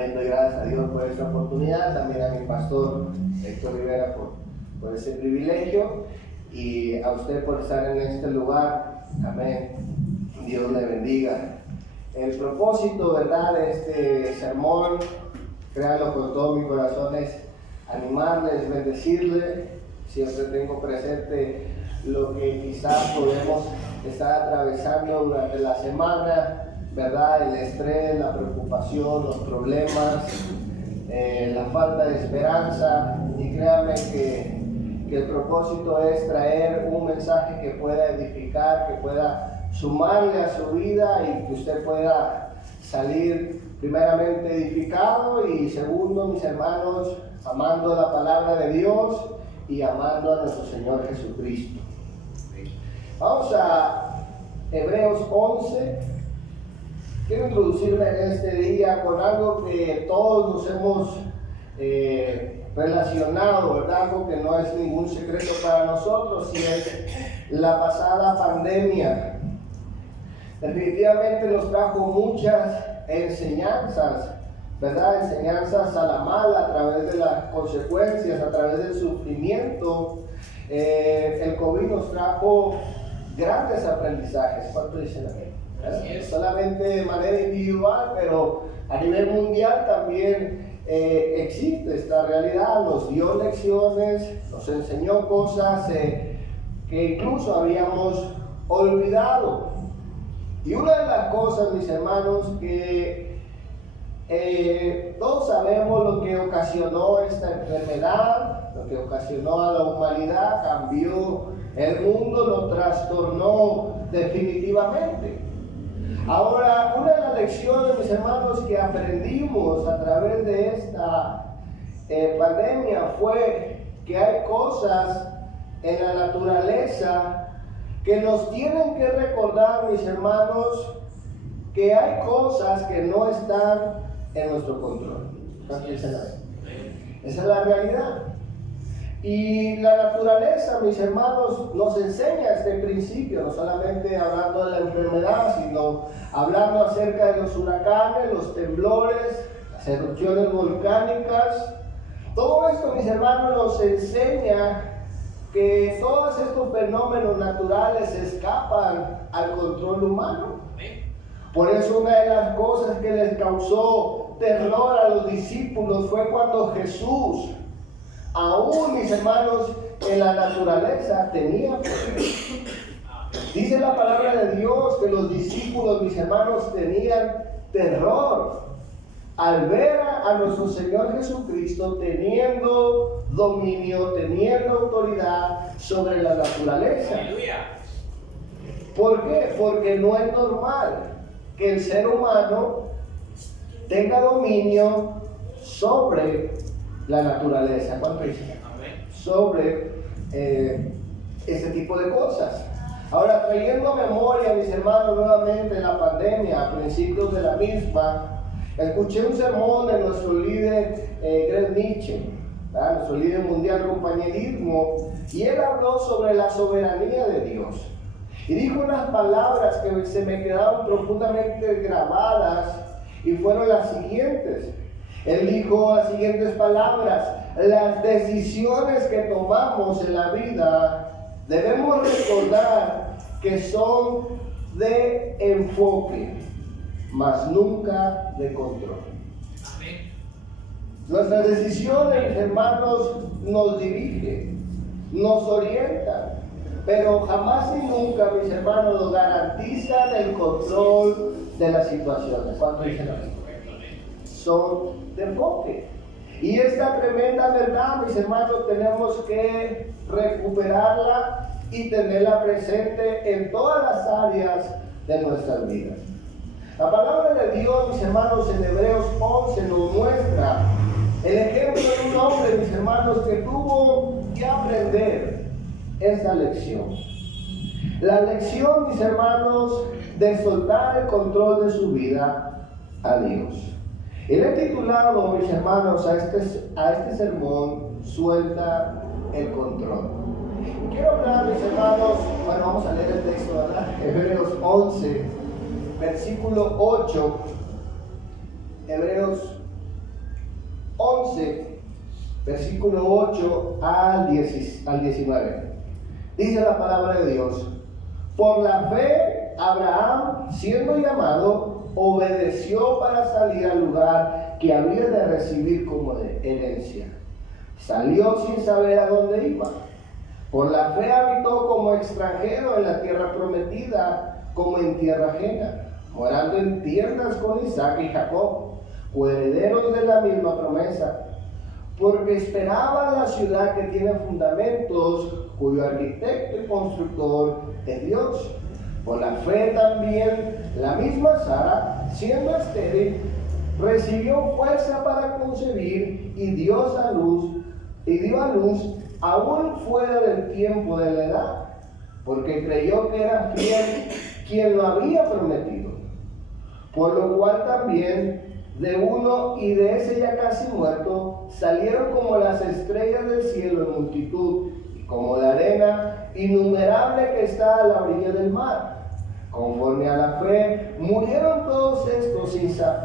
Amén, doy gracias a Dios por esta oportunidad, también a mi pastor Héctor Rivera por ese privilegio y a usted por estar en este lugar. Amén, Dios le bendiga. El propósito, ¿verdad?, de este sermón, créanlo con todo mi corazón, es animarles, bendecirles. Siempre tengo presente lo que quizás podemos estar atravesando durante la semana, ¿verdad? El estrés, la preocupación, los problemas, la falta de esperanza. Y créanme que el propósito es traer un mensaje que pueda edificar, que pueda sumarle a su vida y que usted pueda salir primeramente edificado y segundo, mis hermanos, amando la palabra de Dios y amando a nuestro Señor Jesucristo. Vamos a Hebreos 11. Quiero introducirme en este día con algo que todos nos hemos relacionado, ¿verdad? Algo que no es ningún secreto para nosotros, y es la pasada pandemia. Definitivamente nos trajo muchas enseñanzas, ¿verdad? Enseñanzas a la mala a través de las consecuencias, a través del sufrimiento. El COVID nos trajo grandes aprendizajes. ¿Cuánto dicen amén? Solamente de manera individual, pero a nivel mundial también existe esta realidad. Nos dio lecciones, nos enseñó cosas que incluso habíamos olvidado. Y una de las cosas, mis hermanos, que todos sabemos lo que ocasionó esta enfermedad, lo que ocasionó a la humanidad, cambió el mundo, lo trastornó definitivamente. Ahora, una de las lecciones, mis hermanos, que aprendimos a través de esta pandemia fue que hay cosas en la naturaleza que nos tienen que recordar, mis hermanos, que hay cosas que no están en nuestro control. Esa es la realidad. Y la naturaleza, mis hermanos, nos enseña este principio, no solamente hablando de la enfermedad, sino hablando acerca de los huracanes, los temblores, las erupciones volcánicas. Todo esto, mis hermanos, nos enseña que todos estos fenómenos naturales escapan al control humano. Por eso una de las cosas que les causó terror a los discípulos fue cuando Jesús, aún, mis hermanos, en la naturaleza tenía poder. Dice la palabra de Dios que los discípulos, mis hermanos, tenían terror al ver a nuestro Señor Jesucristo teniendo dominio, teniendo autoridad sobre la naturaleza. ¿Por qué? Porque no es normal que el ser humano tenga dominio sobre la naturaleza. ¿Cuánto dice? Sobre ese tipo de cosas. Ahora, trayendo a memoria, mis hermanos, nuevamente la pandemia, a principios de la misma, escuché un sermón de nuestro líder Greg Nietzsche, ¿verdad?, nuestro líder mundial de compañerismo, y él habló sobre la soberanía de Dios. Y dijo unas palabras que se me quedaron profundamente grabadas y fueron las siguientes. Él dijo las siguientes palabras: las decisiones que tomamos en la vida debemos recordar que son de enfoque, mas nunca de control. Amén. Nuestras decisiones, hermanos, nos dirigen, nos orientan, pero jamás y nunca, mis hermanos, nos garantizan el control de las situaciones. ¿Cuánto dicen así? Son de enfoque. Y esta tremenda verdad, mis hermanos, tenemos que recuperarla y tenerla presente en todas las áreas de nuestras vidas. La palabra de Dios, mis hermanos, en Hebreos 11 nos muestra el ejemplo de un hombre, mis hermanos, que tuvo que aprender esta lección. La lección, mis hermanos, de soltar el control de su vida a Dios. Y le he titulado, mis hermanos, a este sermón, Suelta el control. Quiero hablar, mis hermanos, bueno, vamos a leer el texto, ¿verdad? Hebreos 11, versículo 8. Hebreos 11, versículo 8 al 19. Dice la palabra de Dios: por la fe, Abraham, siendo llamado, obedeció para salir al lugar que había de recibir como de herencia. Salió sin saber a dónde iba. Por la fe habitó como extranjero en la tierra prometida, como en tierra ajena, morando en tiendas con Isaac y Jacob, coherederos de la misma promesa, porque esperaba la ciudad que tiene fundamentos, cuyo arquitecto y constructor es Dios. Por la fe también la misma Sara, siendo estéril, recibió fuerza para concebir y dio a luz aún fuera del tiempo de la edad, porque creyó que era fiel quien lo había prometido. Por lo cual también de uno y de ese ya casi muerto salieron como las estrellas del cielo en multitud, y como la arena innumerable que está a la orilla del mar. Conforme a la fe, murieron todos estos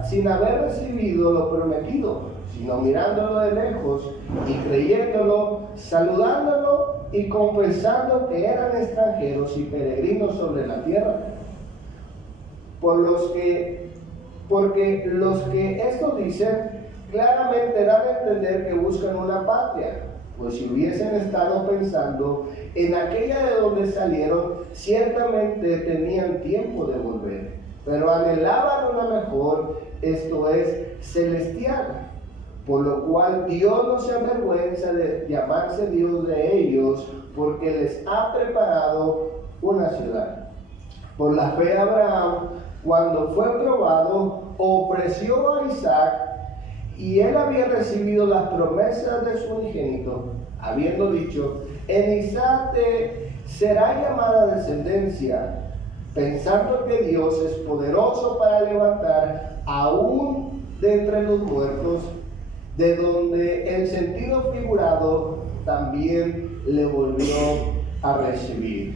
sin haber recibido lo prometido, sino mirándolo de lejos y creyéndolo, saludándolo y confesando que eran extranjeros y peregrinos sobre la tierra. Porque los que esto dicen claramente dan a entender que buscan una patria, pues si hubiesen estado pensando en aquella de donde salieron, ciertamente tenían tiempo de volver, pero anhelaban una mejor, esto es, celestial, por lo cual Dios no se avergüenza de llamarse Dios de ellos, porque les ha preparado una ciudad. Por la fe Abraham, cuando fue probado, ofreció a Isaac, y él había recibido las promesas de su unigénito, habiendo dicho: en Isaac te será llamada descendencia, pensando que Dios es poderoso para levantar aún de entre los muertos, de donde el sentido figurado también le volvió a recibir.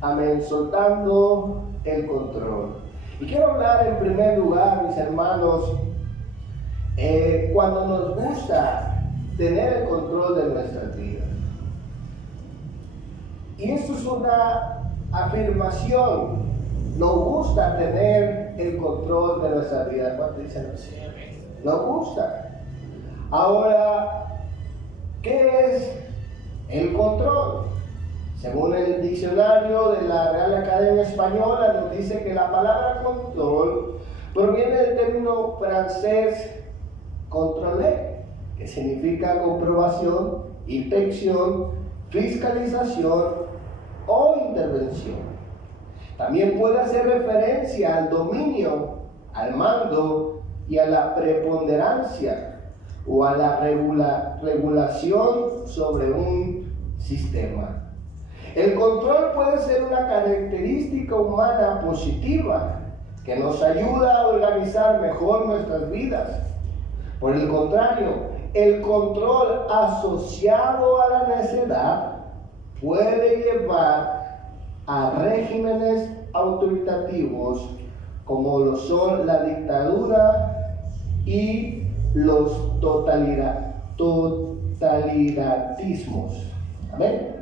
Amén, soltando el control. Y quiero hablar en primer lugar, mis hermanos, cuando nos gusta tener el control de nuestras vidas. Y esto es una afirmación. Nos gusta tener el control de nuestras vidas. ¿Cuántos dicen así? Nos gusta. Ahora, ¿qué es el control? Según el diccionario de la Real Academia Española, nos dice que la palabra control proviene del término francés contrôler, que significa comprobación, inspección, fiscalización o intervención. También puede hacer referencia al dominio, al mando y a la preponderancia o a la regulación sobre un sistema. El control puede ser una característica humana positiva que nos ayuda a organizar mejor nuestras vidas. Por el contrario, el control asociado a la necedad puede llevar a regímenes autoritativos como lo son la dictadura y los totalitarismos. Amén.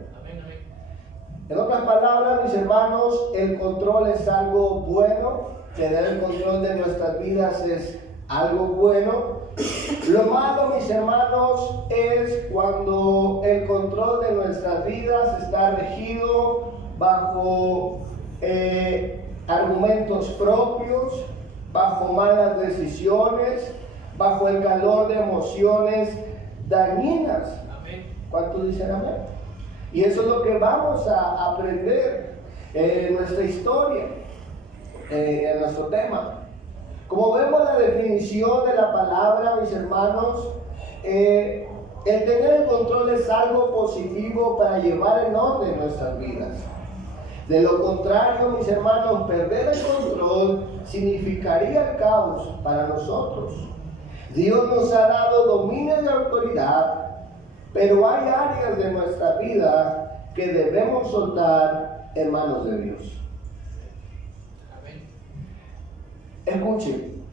En otras palabras, mis hermanos, el control es algo bueno. Tener el control de nuestras vidas es algo bueno. Lo malo, mis hermanos, es cuando el control de nuestras vidas está regido bajo argumentos propios, bajo malas decisiones, bajo el calor de emociones dañinas. Amén. ¿Cuántos dicen amén? Y eso es lo que vamos a aprender en nuestra historia, en nuestro tema. Como vemos la definición de la palabra, mis hermanos, el tener el control es algo positivo para llevar en orden nuestras vidas. De lo contrario, mis hermanos, perder el control significaría el caos para nosotros. Dios nos ha dado dominio y autoridad, pero hay áreas de nuestra vida que debemos soltar en manos de Dios. Escuchen,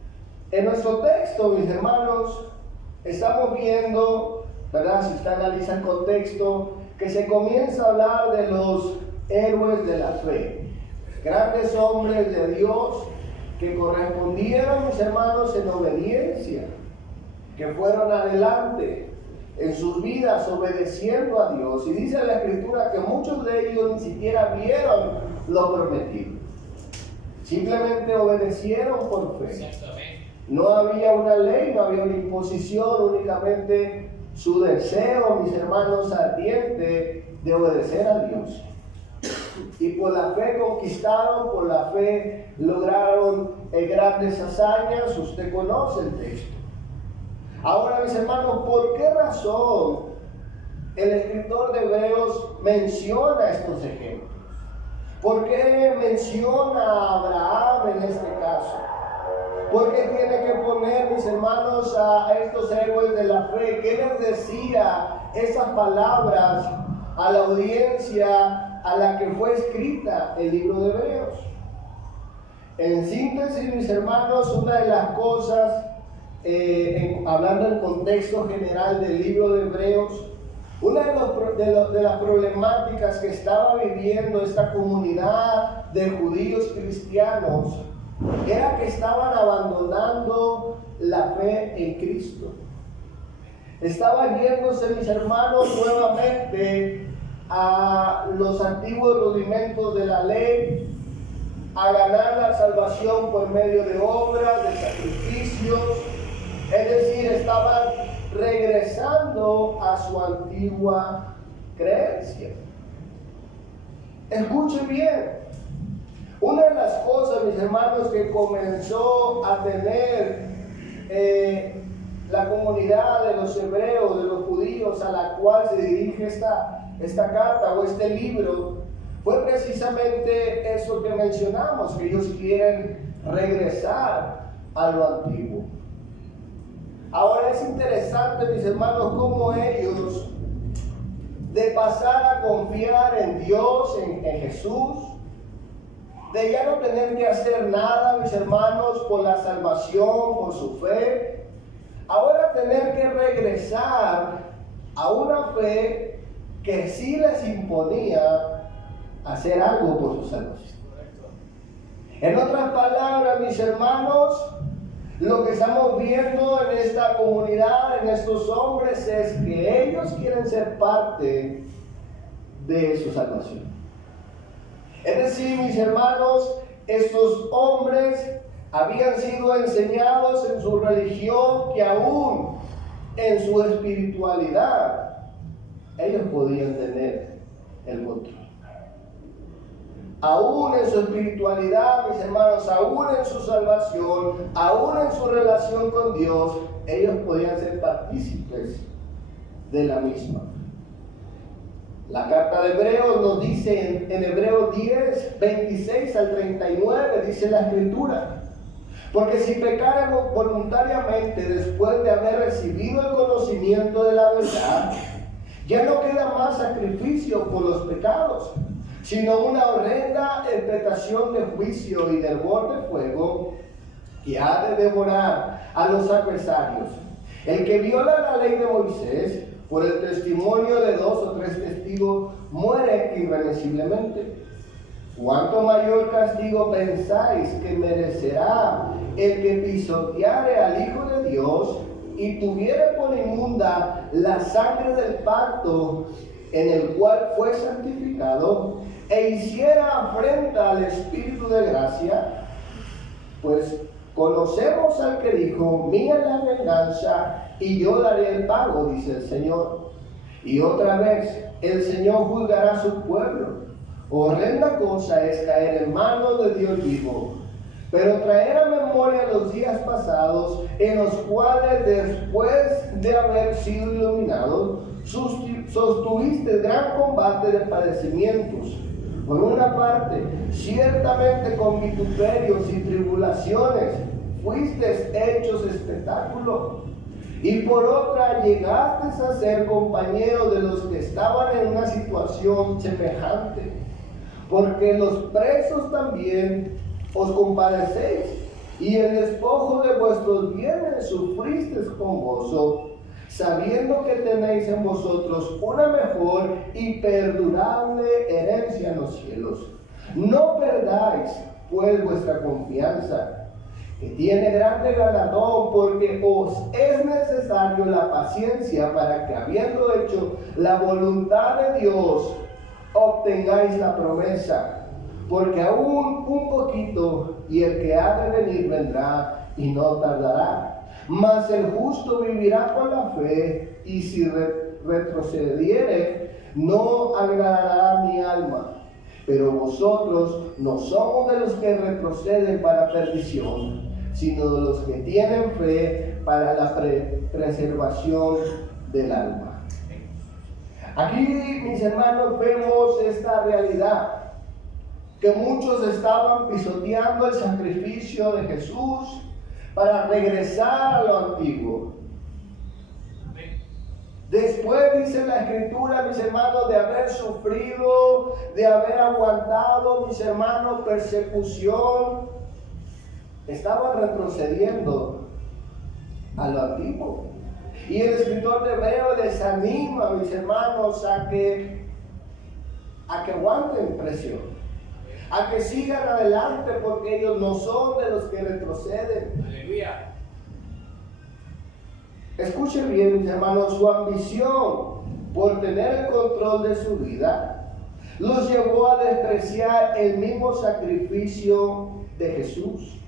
en nuestro texto, mis hermanos, estamos viendo, ¿verdad? Si usted analiza el contexto, que se comienza a hablar de los héroes de la fe, grandes hombres de Dios que correspondieron, mis hermanos, en obediencia, que fueron adelante en sus vidas obedeciendo a Dios. Y dice la Escritura que muchos de ellos ni siquiera vieron lo prometido, simplemente obedecieron por fe. No había una ley, no había una imposición, únicamente su deseo, mis hermanos, ardiente de obedecer a Dios. Y por la fe conquistaron, por la fe lograron grandes hazañas. Usted conoce el texto. Ahora, mis hermanos, ¿por qué razón el escritor de Hebreos menciona estos ejemplos? ¿Por qué menciona a Abraham en este caso? ¿Por qué tiene que poner, mis hermanos, a estos héroes de la fe? ¿Qué les decía esas palabras a la audiencia a la que fue escrita el libro de Hebreos? En síntesis, mis hermanos, una de las cosas, hablando en contexto general del libro de Hebreos, una de las problemáticas que estaba viviendo esta comunidad de judíos cristianos era que estaban abandonando la fe en Cristo. Estaban yéndose, mis hermanos, nuevamente a los antiguos rudimentos de la ley, a ganar la salvación por medio de obras, de sacrificios. Es decir, estaban regresando a su antigua creencia. Escuchen bien. Una de las cosas, mis hermanos, que comenzó a tener la comunidad de los hebreos, de los judíos, a la cual se dirige esta carta o este libro, fue precisamente eso que mencionamos, que ellos quieren regresar a lo antiguo. Ahora es interesante, mis hermanos, cómo ellos, de pasar a confiar en Dios, en Jesús, de ya no tener que hacer nada, mis hermanos, por la salvación, por su fe, ahora tener que regresar a una fe que sí les imponía hacer algo por su salvación. En otras palabras, mis hermanos, lo que estamos viendo en esta comunidad, en estos hombres, es que ellos quieren ser parte de su salvación. Es decir, mis hermanos, estos hombres habían sido enseñados en su religión que aún en su espiritualidad ellos podían tener el control. Aún en su espiritualidad, mis hermanos, aún en su salvación, aún en su relación con Dios, ellos podían ser partícipes de la misma. La carta de Hebreos nos dice en Hebreos 10, 26 al 39, dice la Escritura: porque si pecáramos voluntariamente después de haber recibido el conocimiento de la verdad, ya no queda más sacrificio por los pecados, sino una horrenda expectación de juicio y de hervor de fuego que ha de devorar a los adversarios. El que viola la ley de Moisés por el testimonio de 2 o 3 testigos muere irremisiblemente. ¿Cuánto mayor castigo pensáis que merecerá el que pisoteare al Hijo de Dios y tuviere por inmunda la sangre del pacto en el cual fue santificado, e hiciera afrenta al Espíritu de gracia? Pues conocemos al que dijo: mía la venganza y yo daré el pago, dice el Señor. Y otra vez, el Señor juzgará a su pueblo. Horrenda cosa es caer en manos de Dios vivo. Pero traer a memoria los días pasados, en los cuales después de haber sido iluminados, sostuviste gran combate de padecimientos. Por una parte, ciertamente con vituperios y tribulaciones fuiste hechos espectáculo, y por otra llegaste a ser compañero de los que estaban en una situación semejante, porque los presos también os compadecéis, y el despojo de vuestros bienes sufristeis con gozo, sabiendo que tenéis en vosotros una mejor y perdurable herencia en los cielos. No perdáis, pues, vuestra confianza, que tiene grande galardón, porque os es necesario la paciencia para que, habiendo hecho la voluntad de Dios, obtengáis la promesa. Porque aún un poquito, y el que ha de venir vendrá y no tardará. Mas el justo vivirá por la fe, y si retrocediere, no agradará a mi alma. Pero vosotros no somos de los que retroceden para perdición, sino de los que tienen fe para la preservación del alma. Aquí, mis hermanos, vemos esta realidad, que muchos estaban pisoteando el sacrificio de Jesús para regresar a lo antiguo. Después dice la Escritura, mis hermanos, de haber sufrido, de haber aguantado, mis hermanos, persecución, estaban retrocediendo a lo antiguo. Y el escritor de Hebreos les anima, mis hermanos, a que aguanten presión, a que sigan adelante, porque ellos no son de los que retroceden. Aleluya. Escuchen bien, mis hermanos, su ambición por tener el control de su vida los llevó a despreciar el mismo sacrificio de Jesús.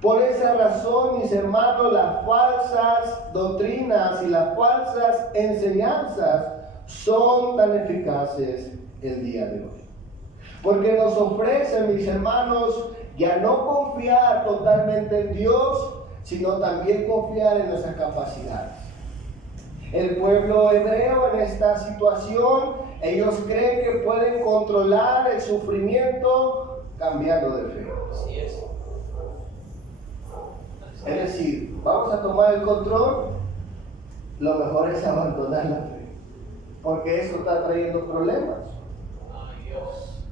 Por esa razón, mis hermanos, las falsas doctrinas y las falsas enseñanzas son tan eficaces el día de hoy. Porque nos ofrecen, mis hermanos, ya no confiar totalmente en Dios, sino también confiar en nuestras capacidades. El pueblo hebreo en esta situación, ellos creen que pueden controlar el sufrimiento cambiando de fe. Así es. Es decir, vamos a tomar el control, lo mejor es abandonar la fe, porque eso está trayendo problemas. Ay, Dios.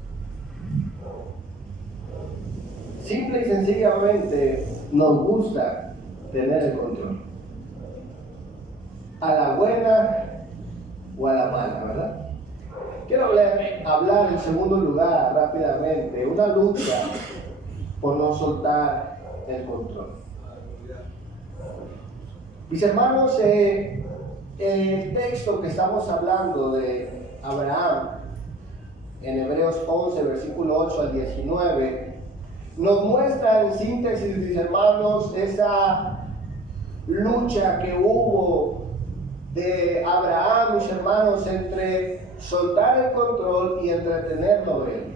Simple y sencillamente nos gusta tener el control. A la buena o a la mala, ¿verdad? Quiero hablar en segundo lugar rápidamente, una lucha por no soltar el control. Mis hermanos, el texto que estamos hablando de Abraham, en Hebreos 11, versículo 8 al 19, nos muestra en síntesis, mis hermanos, esa lucha que hubo de Abraham, mis hermanos, entre soltar el control y entretenerlo él.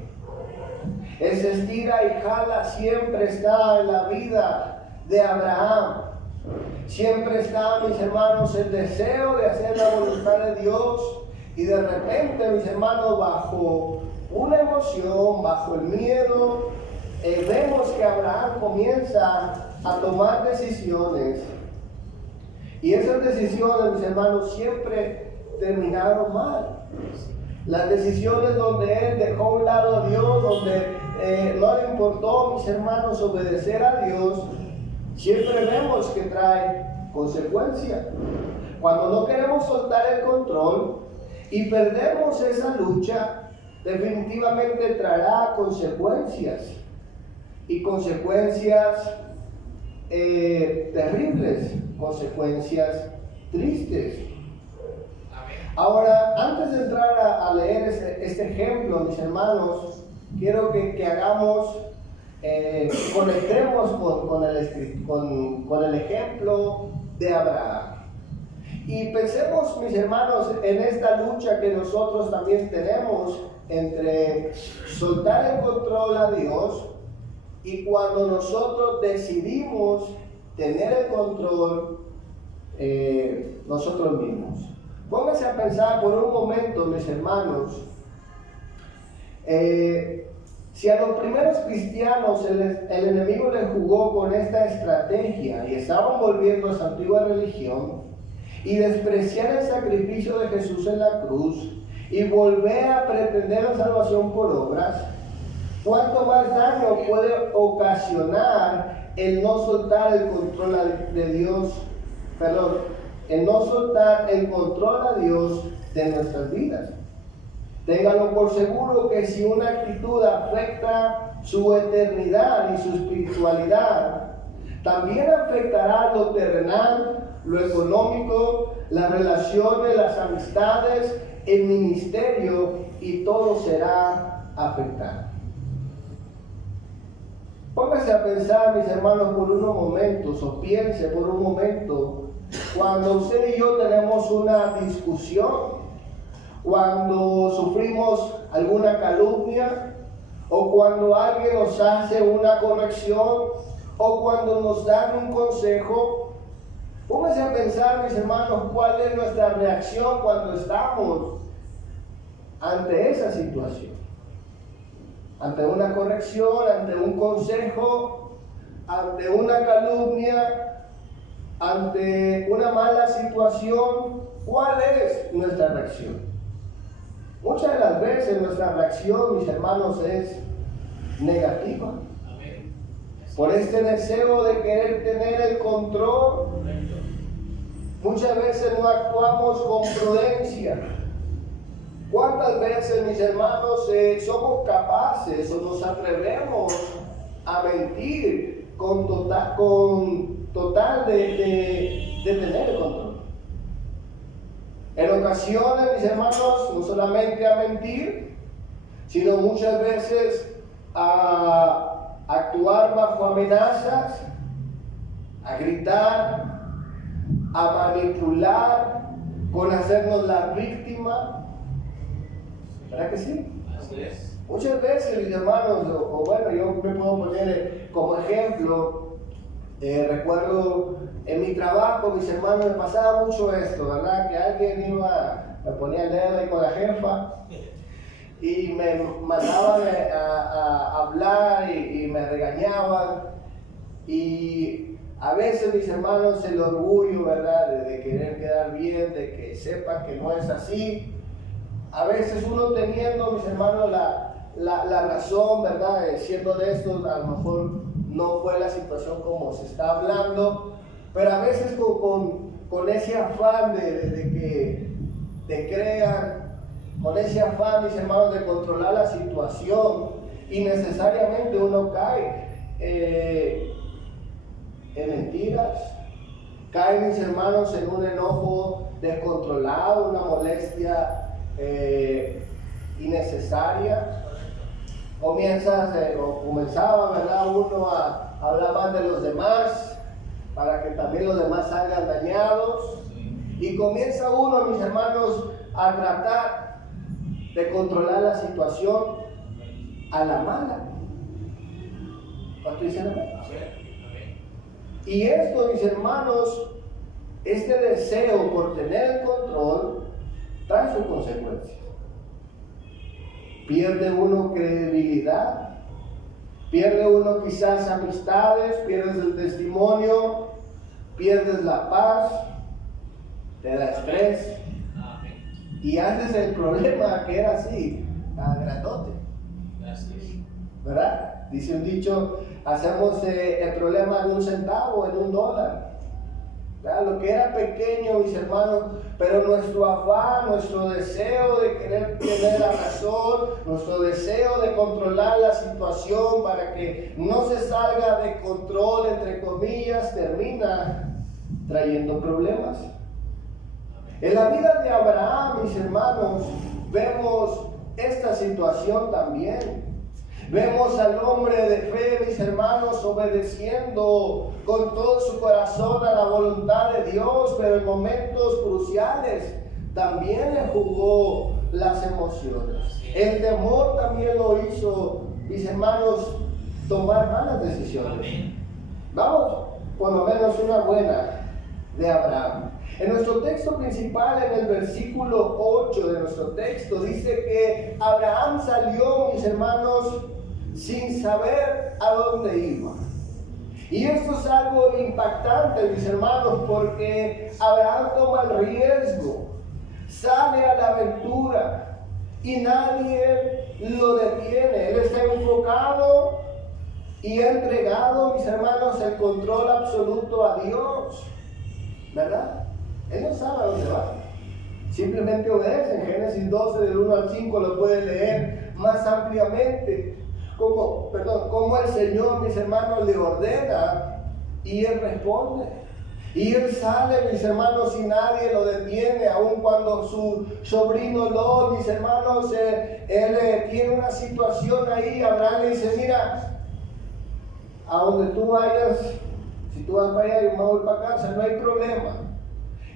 Ese estira y jala siempre está en la vida de Abraham. Siempre está, mis hermanos, el deseo de hacer la voluntad de Dios, y de repente, mis hermanos, bajo una emoción, bajo el miedo, vemos que Abraham comienza a tomar decisiones, y esas decisiones, mis hermanos, siempre terminaron mal. Las decisiones donde él dejó a un lado a Dios, donde no le importó, mis hermanos, obedecer a Dios, siempre vemos que trae consecuencias. Cuando no queremos soltar el control y perdemos esa lucha, definitivamente traerá consecuencias, y consecuencias terribles, consecuencias tristes. Ahora, antes de entrar a leer este ejemplo, mis hermanos, quiero que hagamos, conectemos con el ejemplo de Abraham. Y pensemos, mis hermanos, en esta lucha que nosotros también tenemos entre soltar el control a Dios y cuando nosotros decidimos tener el control nosotros mismos. Pónganse a pensar por un momento, mis hermanos, si a los primeros cristianos el enemigo les jugó con esta estrategia y estaban volviendo a su antigua religión y despreciar el sacrificio de Jesús en la cruz y volver a pretender la salvación por obras, ¿cuánto más daño puede ocasionar el no soltar el control de Dios? en no soltar el control a Dios de nuestras vidas. Ténganlo por seguro que si una actitud afecta su eternidad y su espiritualidad, también afectará lo terrenal, lo económico, las relaciones, las amistades, el ministerio, y todo será afectado. Póngase a pensar, mis hermanos, por unos momentos, o piense por un momento, cuando usted y yo tenemos una discusión, cuando sufrimos alguna calumnia, o cuando alguien nos hace una corrección, o cuando nos dan un consejo. Póngase a pensar, mis hermanos, cuál es nuestra reacción cuando estamos ante esa situación. Ante una corrección, ante un consejo, ante una calumnia, ante una mala situación, ¿cuál es nuestra reacción? Muchas de las veces nuestra reacción, mis hermanos, es negativa. Por este deseo de querer tener el control, muchas veces no actuamos con prudencia. ¿Cuántas veces, mis hermanos, somos capaces o nos atrevemos a mentir con total de tener el control? En ocasiones, mis hermanos, no solamente a mentir, sino muchas veces a actuar bajo amenazas, a gritar, a manipular, con hacernos la víctima. ¿Verdad que sí? Así es. Muchas veces, mis hermanos, o bueno, yo me puedo poner como ejemplo, recuerdo en mi trabajo, mis hermanos, me pasaba mucho esto, ¿verdad? Que alguien me ponía el dedo ahí con la jefa y me mandaban a hablar y me regañaban. Y a veces, mis hermanos, el orgullo, ¿verdad? De querer quedar bien, de que sepan que no es así. A veces uno teniendo, mis hermanos, la razón, ¿verdad? Siendo de estos, a lo mejor no fue la situación como se está hablando, pero a veces con ese afán de que te crean, con ese afán, mis hermanos, de controlar la situación, y necesariamente uno cae en mentiras, cae, mis hermanos, en un enojo descontrolado, una molestia innecesaria. Comenzaba, ¿verdad?, uno a hablar más de los demás para que también los demás salgan dañados, y comienza uno, mis hermanos, a tratar de controlar la situación a la mala. ¿Cuánto dicen amén? Y esto, mis hermanos, este deseo por tener el control trae sus consecuencias. Pierde uno credibilidad, pierde uno quizás amistades, pierdes el testimonio, pierdes la paz, te da estrés, y haces el problema que era así, tan grandote. ¿Verdad? Dice un dicho, hacemos el problema de un centavo en $1. Lo que era pequeño, mis hermanos, pero nuestro afán, nuestro deseo de querer tener la razón, nuestro deseo de controlar la situación para que no se salga de control, entre comillas, termina trayendo problemas. En la vida de Abraham, mis hermanos, vemos esta situación también. Vemos al hombre de fe, mis hermanos, obedeciendo con todo su corazón a la voluntad de Dios, pero en momentos cruciales también le jugó las emociones. El temor también lo hizo, mis hermanos, tomar malas decisiones. Vamos, por lo menos una buena de Abraham. En nuestro texto principal, en el versículo 8 de nuestro texto, dice que Abraham salió, mis hermanos, sin saber a dónde iba. Y esto es algo impactante, mis hermanos, porque Abraham toma el riesgo, sale a la aventura y nadie lo detiene. Él está enfocado y ha entregado, mis hermanos, el control absoluto a Dios, ¿verdad? Él no sabe a dónde va. Simplemente obedece. En Génesis 12, del 1 al 5, lo puede leer más ampliamente. Como el Señor, mis hermanos, le ordena y él responde. Y él sale, mis hermanos, y nadie lo detiene, aun cuando su sobrino Lot, mis hermanos, él tiene una situación ahí. Abraham le dice: mira, a donde tú vayas, si tú vas para allá, yo me voy para casa, no hay problema.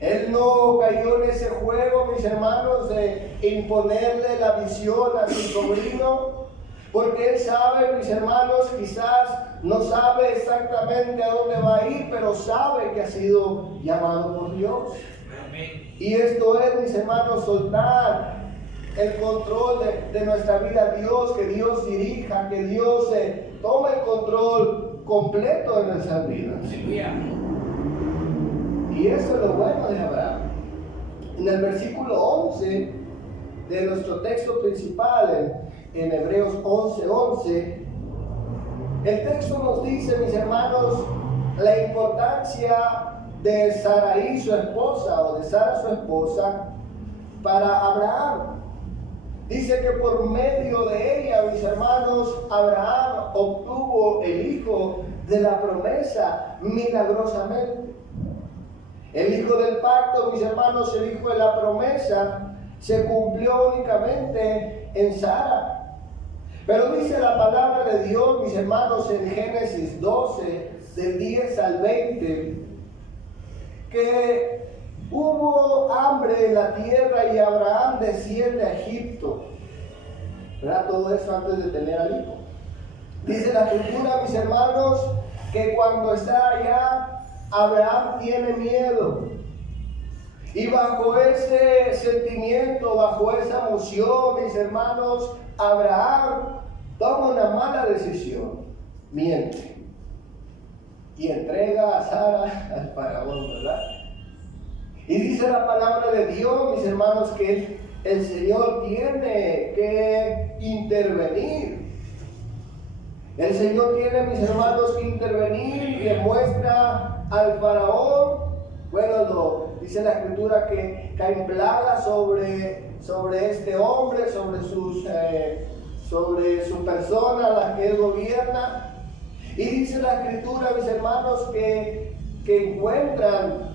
Él no cayó en ese juego, mis hermanos, de imponerle la visión a su sobrino, porque él sabe, mis hermanos, quizás no sabe exactamente a dónde va a ir, pero sabe que ha sido llamado por Dios. Amén. Y esto es, mis hermanos, soltar el control de nuestra vida a Dios, que Dios dirija, que Dios tome el control completo de nuestras vidas. Y eso es lo bueno de Abraham. En el versículo 11 de nuestro texto principal, en Hebreos 11:11, el texto nos dice, mis hermanos, la importancia de Sarai, su esposa, o de Sara, su esposa, para Abraham. Dice que por medio de ella, mis hermanos, Abraham obtuvo el hijo de la promesa milagrosamente. El hijo del pacto, mis hermanos, el hijo de la promesa, se cumplió únicamente en Sara. Pero dice la palabra de Dios, mis hermanos, en Génesis 12, del 10 al 20, que hubo hambre en la tierra y Abraham desciende a Egipto. ¿Verdad? Todo eso antes de tener al hijo. Dice la Escritura, mis hermanos, que cuando está allá, Abraham tiene miedo. Y bajo ese sentimiento, bajo esa emoción, mis hermanos, Abraham toma una mala decisión, miente y entrega a Sara al faraón, ¿verdad? Y dice la palabra de Dios, mis hermanos, que el Señor tiene que intervenir. El Señor tiene, mis hermanos, que intervenir y le muestra al faraón, dice la Escritura que caen plagas sobre este hombre, sobre su persona, la que él gobierna. Y dice la Escritura, mis hermanos, que encuentran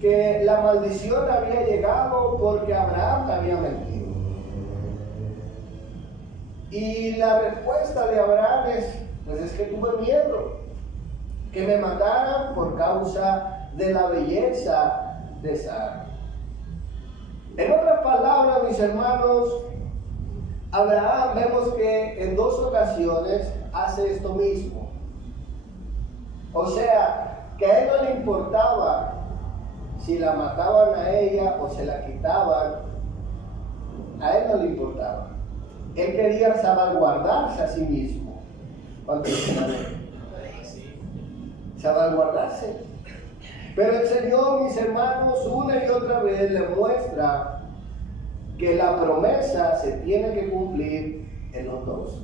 que la maldición había llegado porque Abraham había mentido. Y la respuesta de Abraham es que tuve miedo, que me mataran por causa de la belleza de Sara. En otras palabras, mis hermanos, Abraham vemos que en 2 ocasiones hace esto mismo. O sea, que a él no le importaba si la mataban a ella o se la quitaban. A él no le importaba. Él quería salvaguardarse a sí mismo. Salvaguardarse. Pero el Señor, mis hermanos, una y otra vez le muestra que la promesa se tiene que cumplir en los dos.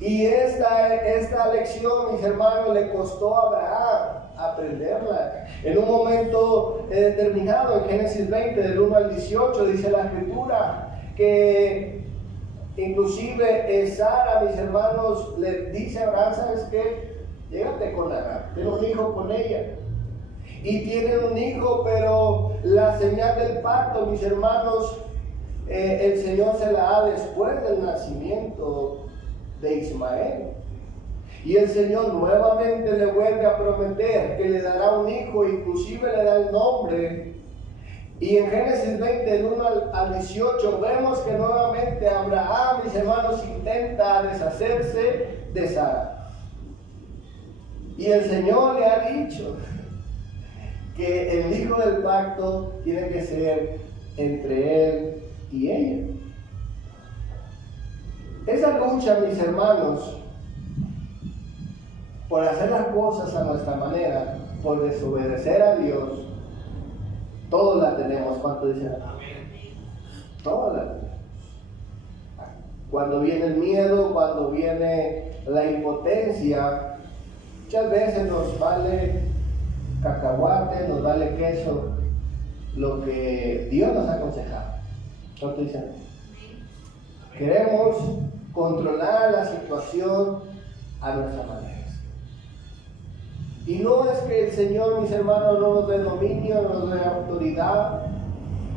Y esta lección, mis hermanos, le costó a Abraham aprenderla. En un momento determinado, en Génesis 20, del 1 al 18, dice la Escritura que inclusive Sara, mis hermanos, le dice a Abraham: ¿sabes qué? Llégate con Agar, ten un hijo con ella. Y tienen un hijo, pero la señal del pacto, mis hermanos, el Señor se la da después del nacimiento de Ismael. Y el Señor nuevamente le vuelve a prometer que le dará un hijo, inclusive le da el nombre. Y en Génesis 20, del 1 al 18, vemos que nuevamente Abraham, mis hermanos, intenta deshacerse de Sara. Y el Señor le ha dicho que el hijo del pacto tiene que ser entre él y ella. Esa lucha, mis hermanos, por hacer las cosas a nuestra manera, por desobedecer a Dios, todos la tenemos. ¿Cuánto dicen? Amén. Todos la tenemos. Cuando viene el miedo, cuando viene la impotencia, muchas veces nos vale cacahuate, nos vale queso, lo que Dios nos ha aconsejado. ¿Cuánto dicen? Queremos controlar la situación a nuestra manera. Y no es que el Señor, mis hermanos, no nos dé dominio, no nos dé autoridad,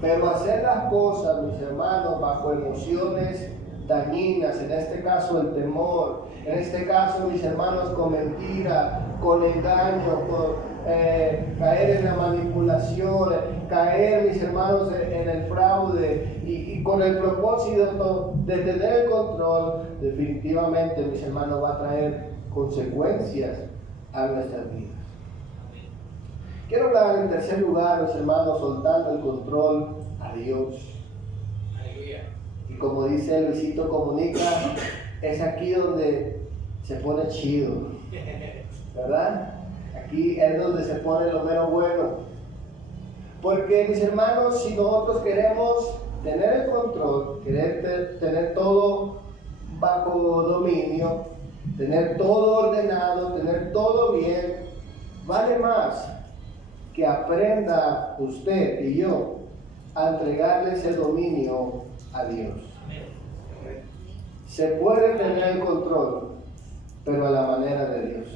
pero hacer las cosas, mis hermanos, bajo emociones dañinas, en este caso el temor, en este caso, mis hermanos, con mentira, con engaño, con caer en la manipulación, caer, mis hermanos, en el fraude y con el propósito de tener el control, definitivamente, mis hermanos, va a traer consecuencias a nuestras vidas. Quiero hablar en tercer lugar, mis hermanos, soltando el control a Dios. Aleluya. Y como dice Luisito Comunica, es aquí donde se pone chido, ¿verdad? Aquí es donde se pone lo menos bueno. Porque, mis hermanos, si nosotros queremos tener el control, querer tener todo bajo dominio, tener todo ordenado, tener todo bien, vale más que aprenda usted y yo a entregarle ese dominio a Dios. Se puede tener el control, pero a la manera de Dios.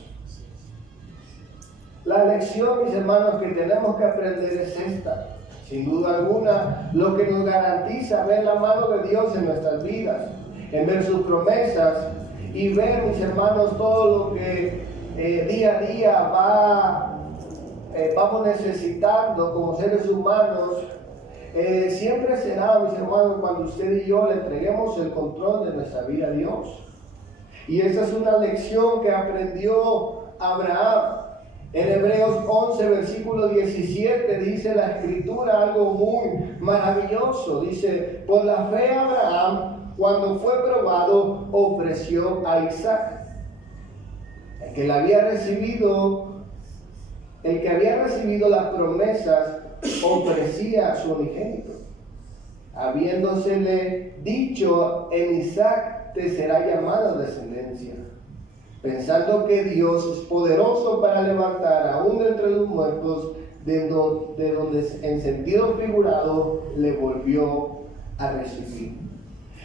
La lección, mis hermanos, que tenemos que aprender es esta. Sin duda alguna, lo que nos garantiza ver la mano de Dios en nuestras vidas, en ver sus promesas y ver, mis hermanos, todo lo que día a día vamos necesitando como seres humanos, siempre será, mis hermanos, cuando usted y yo le entreguemos el control de nuestra vida a Dios. Y esa es una lección que aprendió Abraham. En Hebreos 11, versículo 17, dice la Escritura algo muy maravilloso. Dice, por la fe Abraham, cuando fue probado, ofreció a Isaac. El que había recibido las promesas, ofrecía a su unigénito, habiéndosele dicho, en Isaac te será llamada descendencia, pensando que Dios es poderoso para levantar aún de entre los muertos, de donde en sentido figurado le volvió a recibir.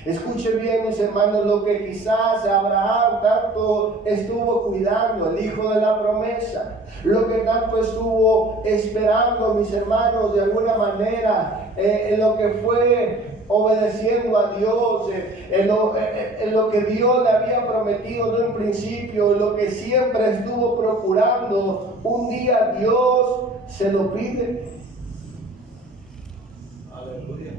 Escuche bien, mis hermanos, lo que quizás Abraham tanto estuvo cuidando, el hijo de la promesa, lo que tanto estuvo esperando, mis hermanos, de alguna manera, en lo que fue obedeciendo a Dios, en lo que Dios le había prometido de un principio, en lo que siempre estuvo procurando, un día Dios se lo pide. Aleluya.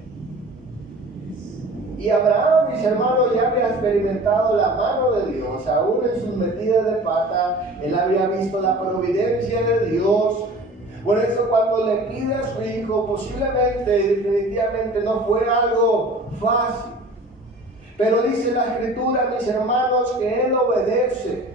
Y Abraham, mis hermanos, ya había experimentado la mano de Dios, aún en sus metidas de pata, él había visto la providencia de Dios. Por eso cuando le pide a su hijo, posiblemente, definitivamente no fue algo fácil. Pero dice la Escritura, mis hermanos, que él obedece.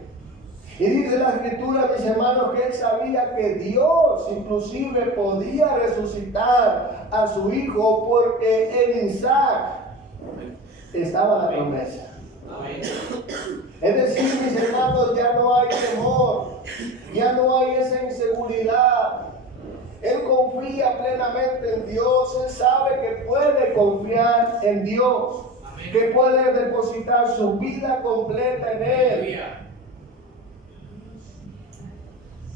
Y dice la Escritura, mis hermanos, que él sabía que Dios inclusive podía resucitar a su hijo, porque en Isaac estaba la promesa. Amén. Es decir, mis hermanos, ya no hay temor, ya no hay esa inseguridad. Él confía plenamente en Dios, él sabe que puede confiar en Dios, Amén. Que puede depositar su vida completa en él. Aleluya.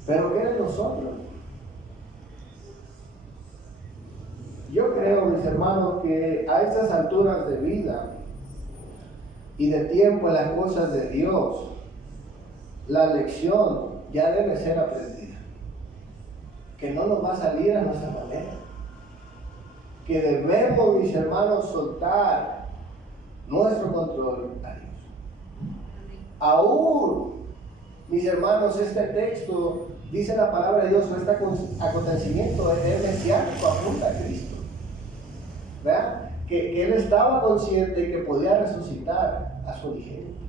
Pero ¿qué de nosotros? Yo creo, mis hermanos, que a estas alturas de vida y de tiempo en las cosas de Dios, la lección ya debe ser aprendida. Que no nos va a salir a nuestra manera. Que debemos, mis hermanos, soltar nuestro control a Dios. Aún, mis hermanos, este texto dice la palabra de Dios, este acontecimiento es mesiánico, apunta a Cristo. ¿Verdad? Que él estaba consciente que podía resucitar a su unigénito,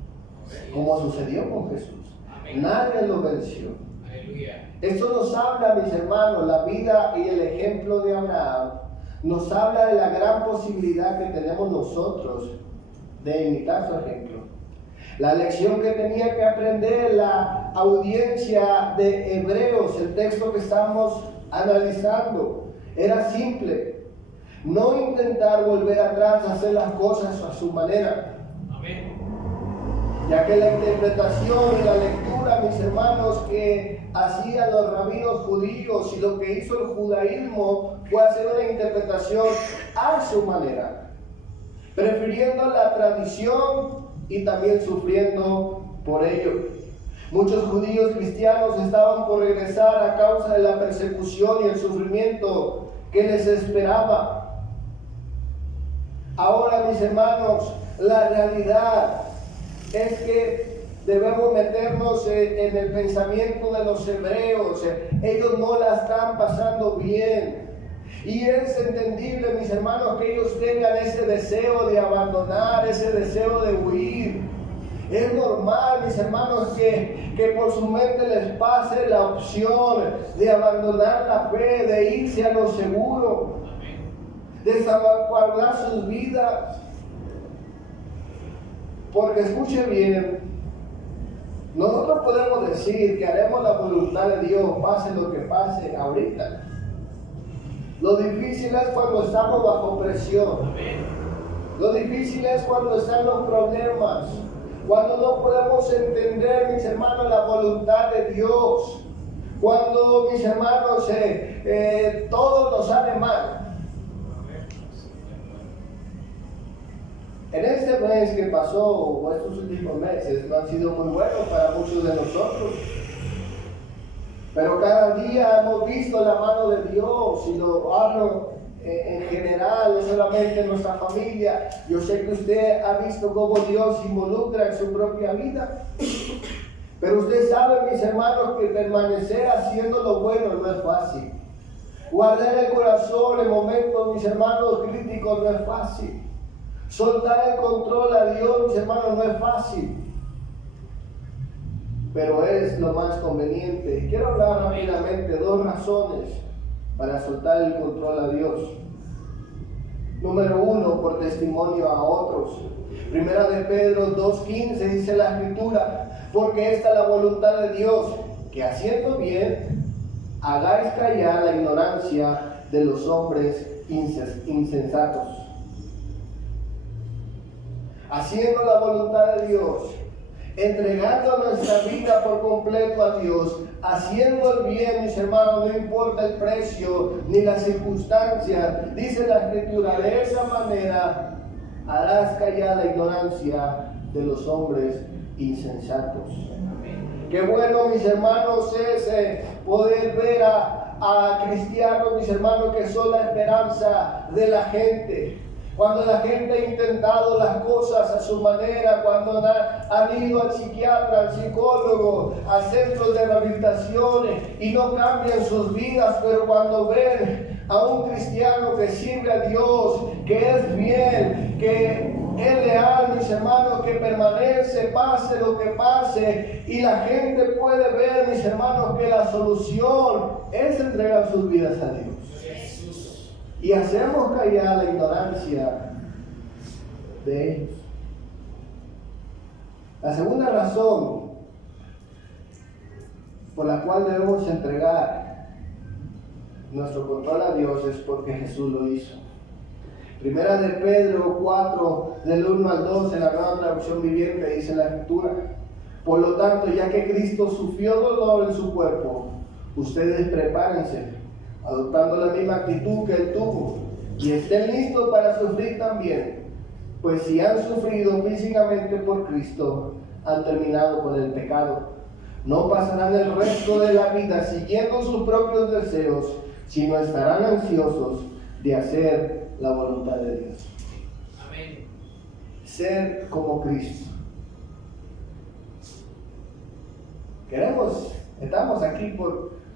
como sucedió con Jesús. Amén. Nadie lo venció. Aleluya. Esto nos habla, mis hermanos, la vida y el ejemplo de Abraham, nos habla de la gran posibilidad que tenemos nosotros de imitar su ejemplo. La lección que tenía que aprender audiencia de Hebreos, el texto que estamos analizando, era simple: no intentar volver atrás a hacer las cosas a su manera. Amén. Ya que la interpretación y la lectura, mis hermanos, que hacían los rabinos judíos y lo que hizo el judaísmo fue hacer una interpretación a su manera, prefiriendo la tradición y también sufriendo por ello. Muchos judíos cristianos estaban por regresar a causa de la persecución y el sufrimiento que les esperaba. Ahora, mis hermanos, la realidad es que debemos meternos en el pensamiento de los hebreos. Ellos no la están pasando bien. Y es entendible, mis hermanos, que ellos tengan ese deseo de abandonar, ese deseo de huir. Es normal, mis hermanos, que por su mente les pase la opción de abandonar la fe, de irse a lo seguro, de salvaguardar sus vidas. Porque escuche bien, nosotros podemos decir que haremos la voluntad de Dios, pase lo que pase ahorita. Lo difícil es cuando estamos bajo presión. Lo difícil es cuando están los problemas, cuando no podemos entender, mis hermanos, la voluntad de Dios, cuando, mis hermanos, todo nos sale mal. En este mes que pasó, o estos últimos meses, no han sido muy buenos para muchos de nosotros. Pero cada día hemos visto la mano de Dios, y lo hablo en general, no solamente en nuestra familia. Yo sé que usted ha visto cómo Dios se involucra en su propia vida. Pero usted sabe, mis hermanos, que permanecer haciendo lo bueno no es fácil. Guardar el corazón en momentos, mis hermanos, críticos no es fácil. Soltar el control a Dios, mis hermanos, no es fácil, pero es lo más conveniente. Quiero hablar rápidamente dos razones para soltar el control a Dios. Número uno, por testimonio a otros. Primera de Pedro 2:15 dice la Escritura: porque esta es la voluntad de Dios, que haciendo bien, hagáis callar la ignorancia de los hombres insensatos. Haciendo la voluntad de Dios, entregando nuestra vida por completo a Dios, haciendo el bien, mis hermanos, no importa el precio ni las circunstancias. Dice la Escritura: de esa manera harás callar la ignorancia de los hombres insensatos. Qué bueno, mis hermanos, es poder ver a cristianos, mis hermanos, que son la esperanza de la gente. Cuando la gente ha intentado las cosas a su manera, cuando han ido al psiquiatra, al psicólogo, a centros de rehabilitación y no cambian sus vidas, pero cuando ven a un cristiano que sirve a Dios, que es fiel, que es leal, mis hermanos, que permanece, pase lo que pase, y la gente puede ver, mis hermanos, que la solución es entregar sus vidas a Dios. Y hacemos callar la ignorancia de ellos. La segunda razón por la cual debemos entregar nuestro control a Dios es porque Jesús lo hizo. Primera de Pedro 4, del 1 al 2, en la Nueva Traducción Viviente, dice la Escritura: por lo tanto, ya que Cristo sufrió dolor en su cuerpo, ustedes prepárense, adoptando la misma actitud que Él tuvo, y estén listos para sufrir también, pues si han sufrido físicamente por Cristo, han terminado con el pecado. No pasarán el resto de la vida siguiendo sus propios deseos, sino estarán ansiosos de hacer la voluntad de Dios. Amén. Ser como Cristo. Estamos aquí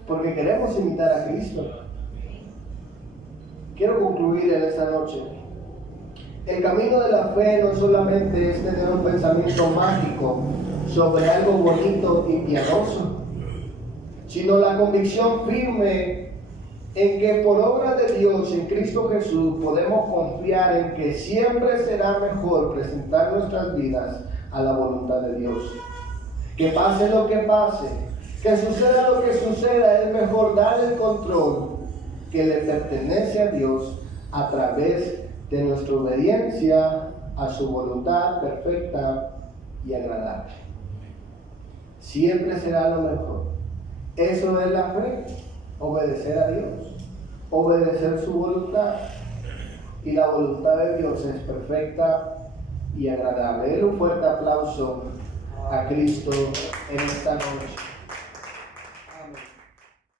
porque queremos imitar a Cristo. Quiero concluir en esta noche. El camino de la fe no solamente es tener un pensamiento mágico sobre algo bonito y piadoso, sino la convicción firme en que por obra de Dios en Cristo Jesús podemos confiar en que siempre será mejor presentar nuestras vidas a la voluntad de Dios. Que pase lo que pase, que suceda lo que suceda, es mejor dar el control que le pertenece a Dios a través de nuestra obediencia a su voluntad perfecta y agradable. Siempre será lo mejor. Eso es la fe, obedecer a Dios, obedecer su voluntad. Y la voluntad de Dios es perfecta y agradable. Denle un fuerte aplauso a Cristo en esta noche.